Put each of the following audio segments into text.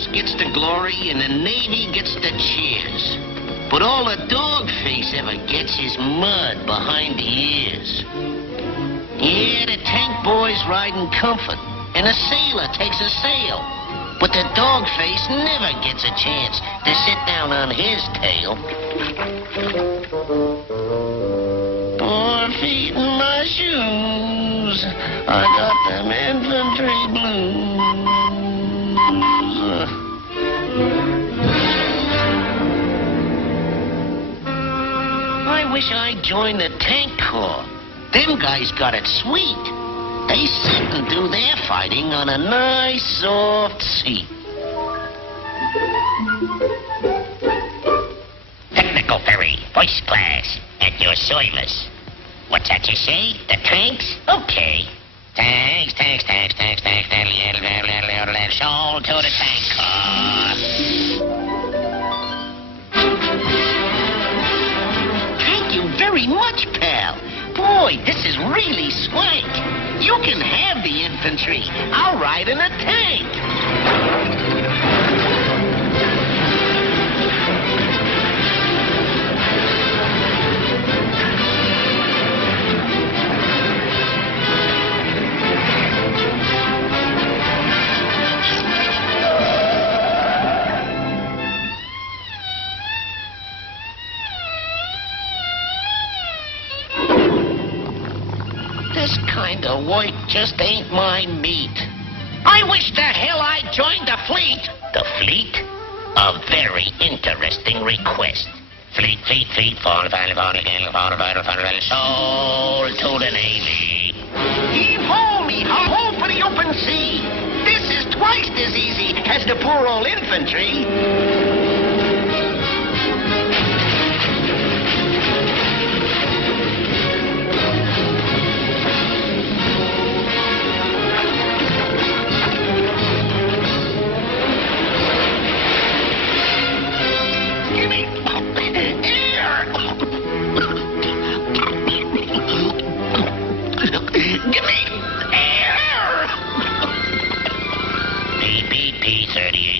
Force gets the glory and the Navy gets the cheers. But all a dog face ever gets is mud behind the ears. Yeah, the tank boys ride in comfort, and a sailor takes a sail. But the dog face never gets a chance to sit down on his tail. 4 feet in my shoes, I got them infantry blues. I wish I'd joined the tank corps. Them guys got it sweet. They sit and do their fighting on a nice, soft seat. Technical ferry, first class, at your service. What's that you say? The tanks? Okay. Tanks. Sold to the tank car. Thank you very much, pal. Boy, this is really swank. You can have the infantry. I'll ride in a tank. This kind of work just ain't my meat. I wish the hell I'd joined the fleet. The fleet? A very interesting request. Fleet, sold to the Navy. Heave ho, me ho for the open sea. This is twice as easy as the poor old infantry. Give me air! P-38,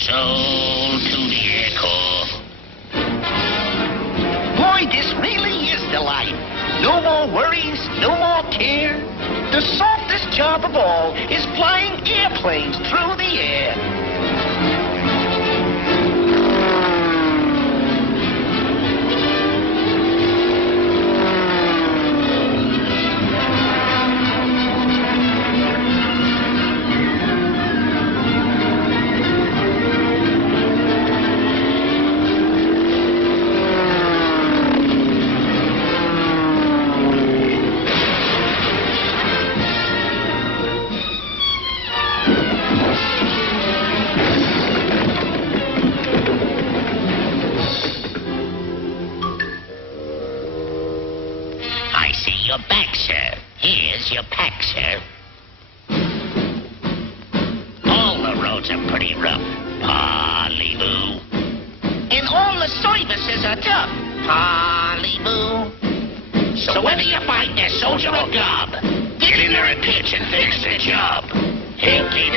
sold to the Air Corps. Boy, this really is the life. No more worries, no more care. The softest job of all is flying airplanes through the air. I see your back, sir. Here's your pack, sir. All the roads are pretty rough. Parley-boo. And all the services are tough. Parley-boo. So whether you fight a soldier or gob, get in there and pitch and finish the job. Hinky